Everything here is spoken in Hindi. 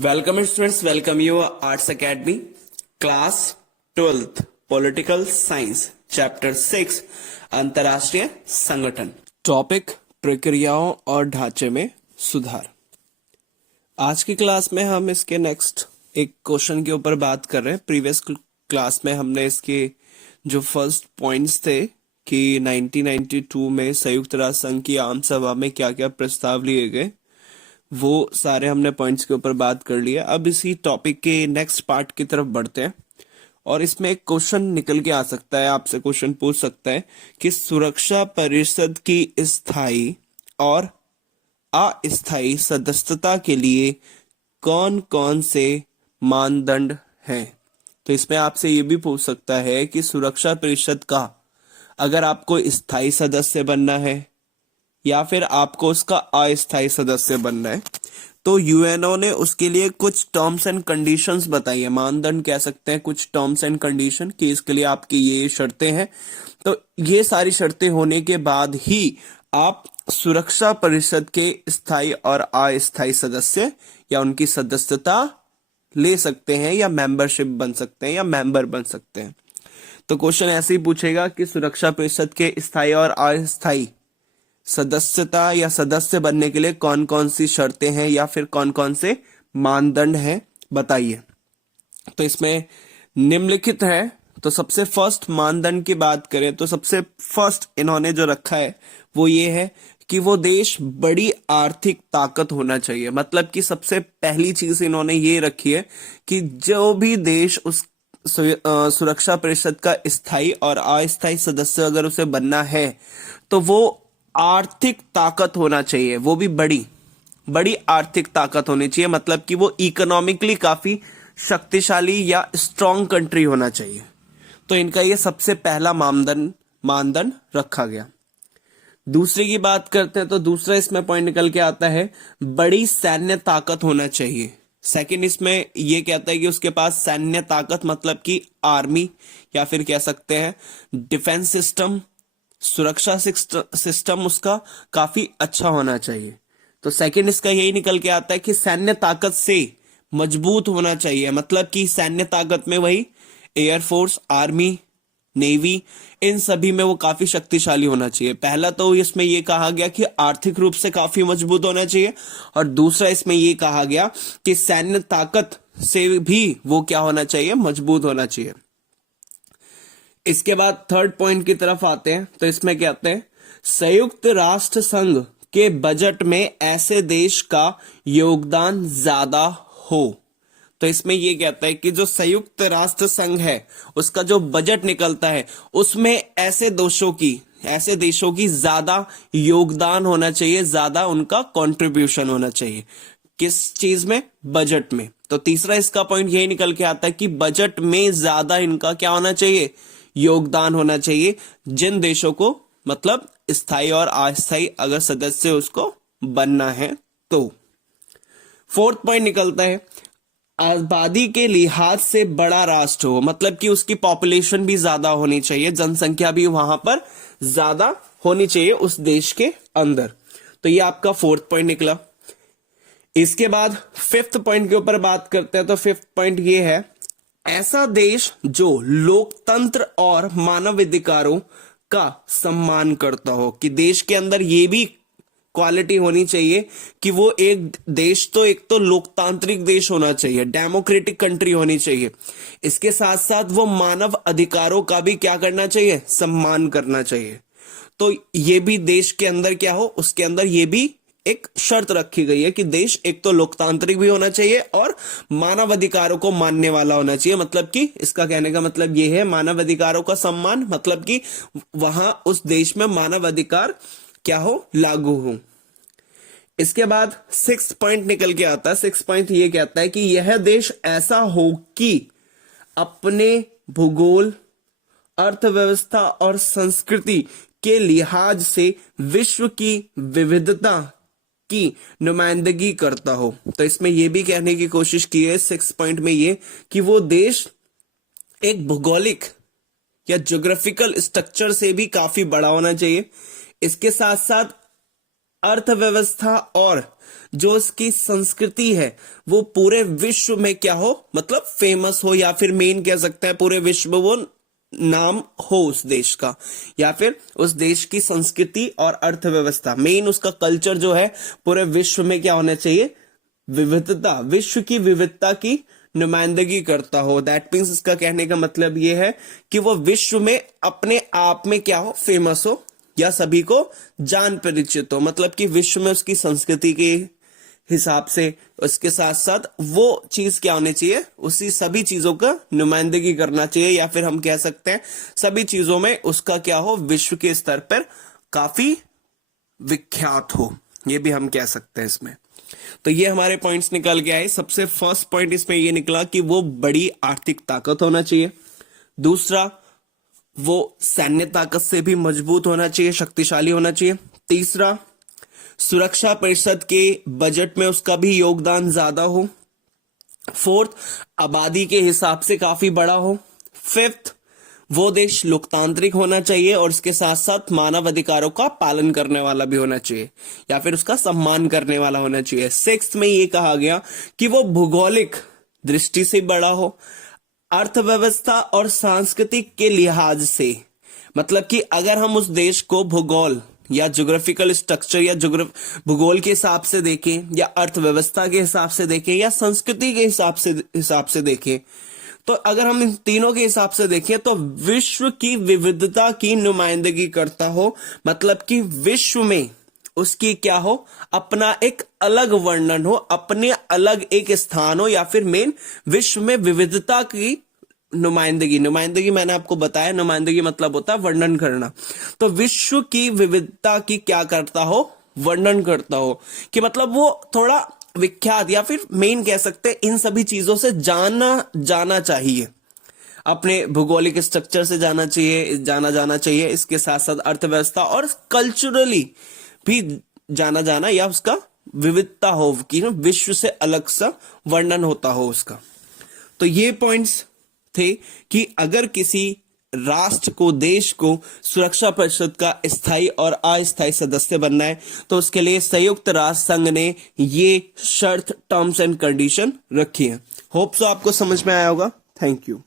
Welcome students, welcome you arts academy class 12th political science chapter 6 अंतरराष्ट्रीय संगठन। टॉपिक प्रक्रियाओं और ढांचे में सुधार। आज की क्लास में हम इसके नेक्स्ट एक क्वेश्चन के ऊपर बात कर रहे हैं। प्रीवियस क्लास में हमने इसके जो फर्स्ट पॉइंट्स थे कि 1992 में संयुक्त राष्ट्र संघ की आम सभा में क्या क्या प्रस्ताव लिए गए, वो सारे हमने पॉइंट्स के ऊपर बात कर लिया। अब इसी टॉपिक के नेक्स्ट पार्ट की तरफ बढ़ते हैं और इसमें एक क्वेश्चन निकल के आ सकता है, आपसे क्वेश्चन पूछ सकता है कि सुरक्षा परिषद की स्थायी और अस्थायी सदस्यता के लिए कौन कौन से मानदंड हैं। तो इसमें आपसे ये भी पूछ सकता है कि सुरक्षा परिषद का अगर आपको स्थायी सदस्य बनना है या फिर आपको उसका अस्थायी सदस्य बनना है, तो यूएनओ ने उसके लिए कुछ टर्म्स एंड कंडीशंस बताई है। मानदंड कह सकते हैं, कुछ टर्म्स एंड कंडीशन कि इसके लिए आपकी ये शर्तें हैं। तो ये सारी शर्तें होने के बाद ही आप सुरक्षा परिषद के स्थायी और अस्थायी सदस्य या उनकी सदस्यता ले सकते हैं या मेंबरशिप बन सकते हैं या मेंबर बन सकते हैं। तो क्वेश्चन ऐसे ही पूछेगा कि सुरक्षा परिषद के स्थायी और अस्थायी सदस्यता या सदस्य बनने के लिए कौन कौन सी शर्तें हैं या फिर कौन कौन से मानदंड हैं, बताइए। तो इसमें निम्नलिखित है। तो सबसे फर्स्ट मानदंड की बात करें तो सबसे फर्स्ट इन्होंने जो रखा है वो ये है कि वो देश बड़ी आर्थिक ताकत होना चाहिए। मतलब कि सबसे पहली चीज इन्होंने ये रखी है कि जो भी देश उस सुरक्षा परिषद का स्थायी और अस्थायी सदस्य अगर उसे बनना है तो वो आर्थिक ताकत होना चाहिए, वो भी बड़ी आर्थिक ताकत होनी चाहिए। मतलब कि वो इकोनॉमिकली काफी शक्तिशाली या स्ट्रॉन्ग कंट्री होना चाहिए। तो इनका ये सबसे पहला मानदंड रखा गया। दूसरे की बात करते हैं तो दूसरा इसमें पॉइंट निकल के आता है बड़ी सैन्य ताकत होना चाहिए। सेकंड इसमें ये कहता है कि उसके पास सैन्य ताकत मतलब कि आर्मी या फिर कह सकते हैं डिफेंस सिस्टम, सुरक्षा सिस्टम उसका काफी अच्छा होना चाहिए। तो सेकंड इसका यही निकल के आता है कि सैन्य ताकत से मजबूत होना चाहिए। मतलब कि सैन्य ताकत में वही एयरफोर्स, आर्मी, नेवी, इन सभी में वो काफी शक्तिशाली होना चाहिए। पहला तो इसमें ये कहा गया कि आर्थिक रूप से काफी मजबूत होना चाहिए और दूसरा इसमें ये कहा गया कि सैन्य ताकत से भी वो क्या होना चाहिए, मजबूत होना चाहिए। इसके बाद थर्ड पॉइंट की तरफ आते हैं। तो इसमें क्या कहते हैं, संयुक्त राष्ट्र संघ के बजट में ऐसे देश का योगदान ज्यादा हो। तो इसमें यह कहता है कि जो संयुक्त राष्ट्र संघ है उसका जो बजट निकलता है उसमें ऐसे देशों की ज्यादा योगदान होना चाहिए, ज्यादा उनका कंट्रीब्यूशन होना चाहिए। किस चीज में? बजट में। तो तीसरा इसका पॉइंट यही निकल के आता है कि बजट में ज्यादा इनका क्या होना चाहिए, योगदान होना चाहिए। जिन देशों को मतलब स्थायी और अस्थायी अगर सदस्य उसको बनना है तो। फोर्थ पॉइंट निकलता है आबादी के लिहाज से बड़ा राष्ट्र हो। मतलब कि उसकी पॉपुलेशन भी ज्यादा होनी चाहिए, जनसंख्या भी वहां पर ज्यादा होनी चाहिए उस देश के अंदर। तो ये आपका फोर्थ पॉइंट निकला। इसके बाद फिफ्थ पॉइंट के ऊपर बात करते हैं। तो फिफ्थ पॉइंट ये है ऐसा देश जो लोकतंत्र और मानवाधिकारों का सम्मान करता हो। कि देश के अंदर ये भी क्वालिटी होनी चाहिए कि वो एक तो लोकतांत्रिक देश होना चाहिए, डेमोक्रेटिक कंट्री होनी चाहिए। इसके साथ साथ वो मानव अधिकारों का भी क्या करना चाहिए, सम्मान करना चाहिए। तो ये भी देश के अंदर क्या हो, उसके अंदर ये भी एक शर्त रखी गई है कि देश एक तो लोकतांत्रिक भी होना चाहिए और मानव अधिकारों को मानने वाला होना चाहिए। मतलब कि इसका कहने का मतलब यह है मानव अधिकारों का सम्मान, मतलब कि वहां उस देश में मानव अधिकार क्या हो, लागू हो। इसके बाद सिक्स पॉइंट निकल के आता है। सिक्स पॉइंट ये कहता है कि यह देश ऐसा हो कि अपने भूगोल, अर्थव्यवस्था और संस्कृति के लिहाज से विश्व की विविधता की नुमाइंदगी करता हो। तो इसमें यह भी कहने की कोशिश की है सिक्स पॉइंट में ये कि वो देश एक भौगोलिक या ज्योग्राफिकल स्ट्रक्चर से भी काफी बड़ा होना चाहिए। इसके साथ साथ अर्थव्यवस्था और जो इसकी संस्कृति है वो पूरे विश्व में क्या हो, मतलब फेमस हो, या फिर मेन कह सकते हैं पूरे विश्व में वो नाम हो उस देश का, या फिर उस देश की संस्कृति और अर्थव्यवस्था, मेन उसका कल्चर जो है पूरे विश्व में क्या होना चाहिए, विविधता, विश्व की विविधता की नुमाइंदगी करता हो। दैट मीन्स इसका कहने का मतलब ये है कि वो विश्व में अपने आप में क्या हो, फेमस हो या सभी को जान परिचित हो, मतलब कि विश्व में उसकी संस्कृति के हिसाब से उसके साथ साथ वो चीज क्या होनी चाहिए, उसी सभी चीजों का नुमाइंदगी करना चाहिए, या फिर हम कह सकते हैं सभी चीजों में उसका क्या हो, विश्व के स्तर पर काफी विख्यात हो, ये भी हम कह सकते हैं इसमें। तो ये हमारे पॉइंट्स निकल के आए। सबसे फर्स्ट पॉइंट इसमें ये निकला कि वो बड़ी आर्थिक ताकत होना चाहिए। दूसरा, वो सैन्य ताकत से भी मजबूत होना चाहिए, शक्तिशाली होना चाहिए। तीसरा, सुरक्षा परिषद के बजट में उसका भी योगदान ज्यादा हो। फोर्थ, आबादी के हिसाब से काफी बड़ा हो। फिफ्थ, वो देश लोकतांत्रिक होना चाहिए और इसके साथ साथ मानव अधिकारों का पालन करने वाला भी होना चाहिए, या फिर उसका सम्मान करने वाला होना चाहिए। सिक्स्थ में ये कहा गया कि वो भौगोलिक दृष्टि से बड़ा हो, अर्थव्यवस्था और सांस्कृतिक के लिहाज से, मतलब कि अगर हम उस देश को भूगोल या ज्योग्राफिकल स्ट्रक्चर या भूगोल के हिसाब से देखें, या अर्थव्यवस्था के हिसाब से देखें, या संस्कृति के हिसाब से देखें, तो अगर हम इन तीनों के हिसाब से देखें तो विश्व की विविधता की नुमाइंदगी करता हो, मतलब कि विश्व में उसकी क्या हो, अपना एक अलग वर्णन हो, अपने अलग एक स्थान हो, या फिर मेन विश्व में विविधता की नुमाइंदगी मैंने आपको बताया, नुमाइंदगी मतलब होता है वर्णन करना। तो विश्व की विविधता की क्या करता हो, वर्णन करता हो, कि मतलब वो थोड़ा विख्यात, या फिर मेन कह सकते हैं इन सभी चीजों से जाना चाहिए, अपने भौगोलिक स्ट्रक्चर से जाना जाना चाहिए, इसके साथ साथ अर्थव्यवस्था और कल्चरली भी जाना, या उसका विविधता हो कि विश्व से अलग सा वर्णन होता हो उसका। तो ये पॉइंट्स थे कि अगर किसी राष्ट्र को, देश को सुरक्षा परिषद का स्थायी और अस्थायी सदस्य बनना है तो उसके लिए संयुक्त राष्ट्र संघ ने ये शर्त, टर्म्स एंड कंडीशन रखी है। होप सो आपको समझ में आया होगा। Thank you.